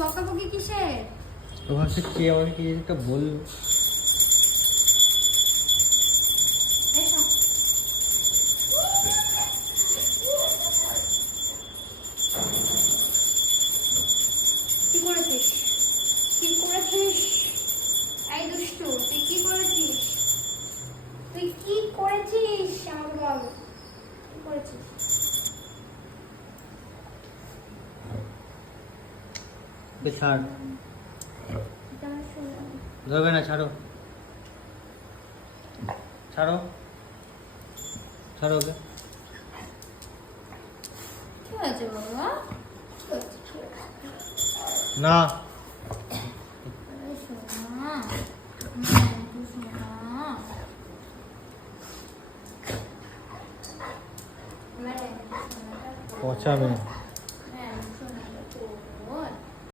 বকাবকি কিসের? তো ভাবছি কে আমাকে কি একটা বললো। এসো। কি করেছিস? কি করেছিস? এই দুষ্টু, তুই কি করেছিস? তুই কি করেছিস? আমাকে বল, কি করেছিস? ছাড়, জানা শোনা। ধরবে না, ছাড়ো ছাড়ো ছাড়ো ওকে। কি হয়েছে বাবা? না সোনা, সোনা। পচা মেয়ে।